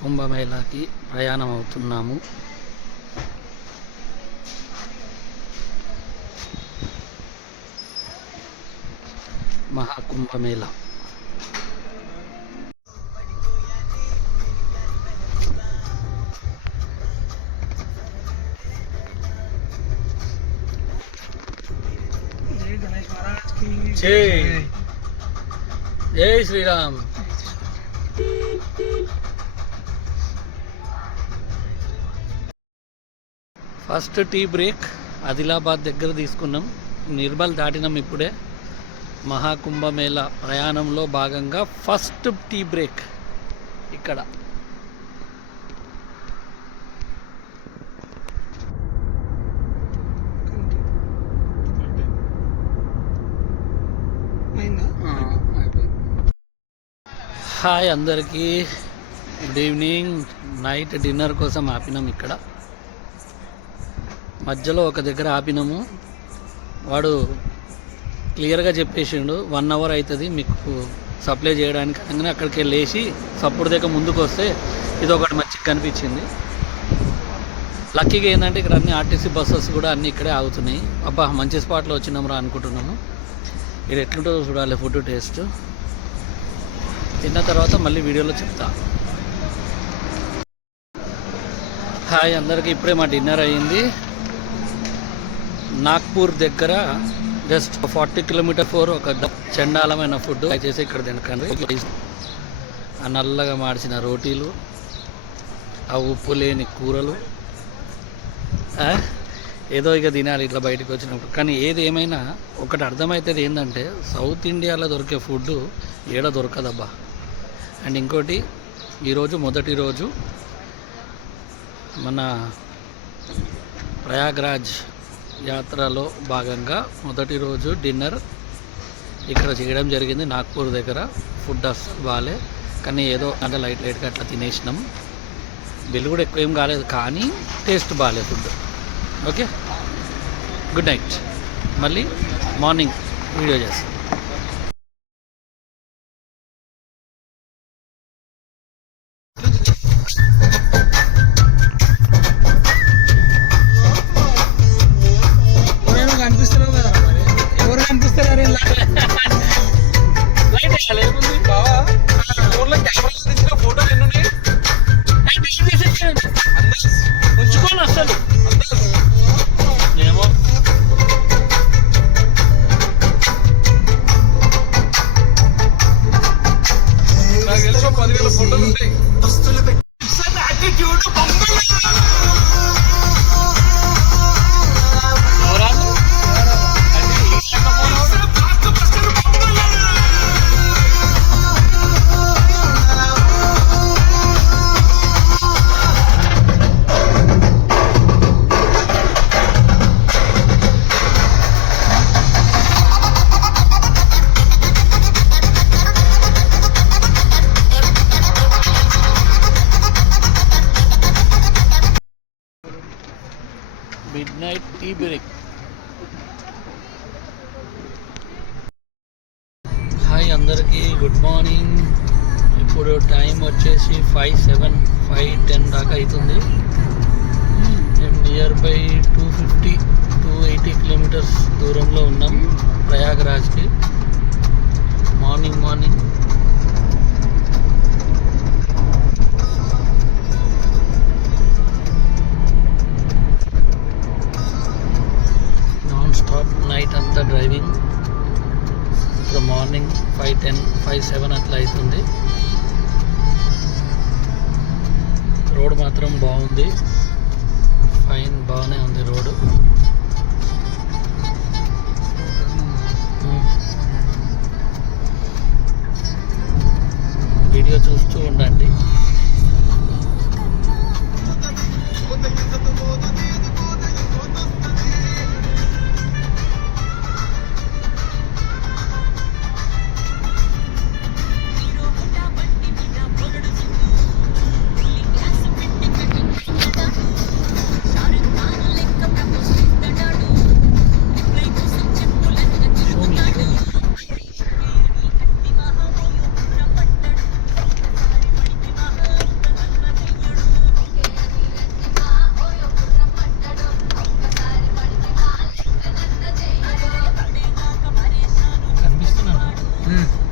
కుంభమేళాకి ప్రయాణం అవుతున్నాము. మహాకుంభమేళా జై Shriram. First tea break Adilabad దగ్గర తీసుకున్నాం. నిర్మల్ దాటినాం ఇప్పుడే. మహాకుంభమేళా ప్రయాణంలో భాగంగా ఫస్ట్ టీ బ్రేక్ ఇక్కడ. హాయ్ అందరికీ, గుడ్ ఈవినింగ్. నైట్ డిన్నర్ కోసం ఆపినాం ఇక్కడ. మధ్యలో ఒక దగ్గర ఆపినాము. వాడు క్లియర్గా చెప్పేసిండు 1 అవర్ అవుతుంది మీకు సప్లై చేయడానికి అనగానే అక్కడికి వెళ్ళేసి సప్పుడు దగ్గర ముందుకు వస్తే ఇది ఒకటి మంచిగా కనిపించింది. లక్కీగా ఏంటంటే ఇక్కడ అన్ని ఆర్టీసీ బస్సెస్ కూడా అన్నీ ఇక్కడే ఆగుతున్నాయి. అబ్బా మంచి స్పాట్లో వచ్చినాము రా అనుకుంటున్నాము. ఇక్కడ ఎట్లుంటుందో చూడాలి ఫుడ్ టేస్ట్. తిన్న తర్వాత మళ్ళీ వీడియోలో చెప్తా. హాయ్ అందరికీ, ఇప్పుడే మా డిన్నర్ అయ్యింది. నాగ్పూర్ దగ్గర జస్ట్ 40 కిలోమీటర్ ఒక చండాలమైన ఫుడ్ దయచేసి ఇక్కడ తినకండి. ఆ నల్లగా మార్చిన రోటీలు, ఆ ఉప్పు లేని కూరలు, ఏదో ఇక తినాలి ఇట్లా బయటకు వచ్చినప్పుడు. కానీ ఏది ఏమైనా ఒకటి అర్థమవుతుంది ఏంటంటే సౌత్ ఇండియాలో దొరికే ఫుడ్ ఏడ దొరకదబ్బా. అండ్ ఇంకోటి, ఈరోజు మొదటి రోజు మన ప్రయాగ్రాజ్ యాత్రలో భాగంగా మొదటి రోజు డిన్నర్ ఇక్కడ చేయడం జరిగింది నాగ్పూర్ దగ్గర. ఫుడ్ అస్సలు బాగాలే, కానీ ఏదో అంటే లైట్గా అట్లా తినేసినాం. బిల్లు కూడా ఎక్కువ ఏం కాలేదు, కానీ టేస్ట్ బాగాలేదు ఫుడ్. Okay, good night. మళ్ళీ మార్నింగ్ వీడియో చేస్తాం. కనిపిస్తున్నావు కదా, ఎవరు కనిపిస్తారు? ఫోటోలు ఎన్ని ఉంచుకోను అసలు ఏమో. నాకు తెలిసి 10,000 ఫోటోలు ఉంటాయి. Midnight tea break. Hi అందరికీ, గుడ్ మార్నింగ్. ఇప్పుడు టైం వచ్చేసి 5:10 దాకా అవుతుంది. మేము నియర్ బై 280 కిలోమీటర్స్ దూరంలో ఉన్నాం ప్రయాగ్రాజ్కి. మార్నింగ్ స్టాప్ నైట్ అంతా డ్రైవింగ్. ఇప్పుడు మార్నింగ్ 5:10, 5:07 అట్లా అవుతుంది. రోడ్ మాత్రం బాగుంది, ఫైన్, బాగానే ఉంది రోడ్డు. వీడియో చూస్తూ ఉండండి. ఉమ్.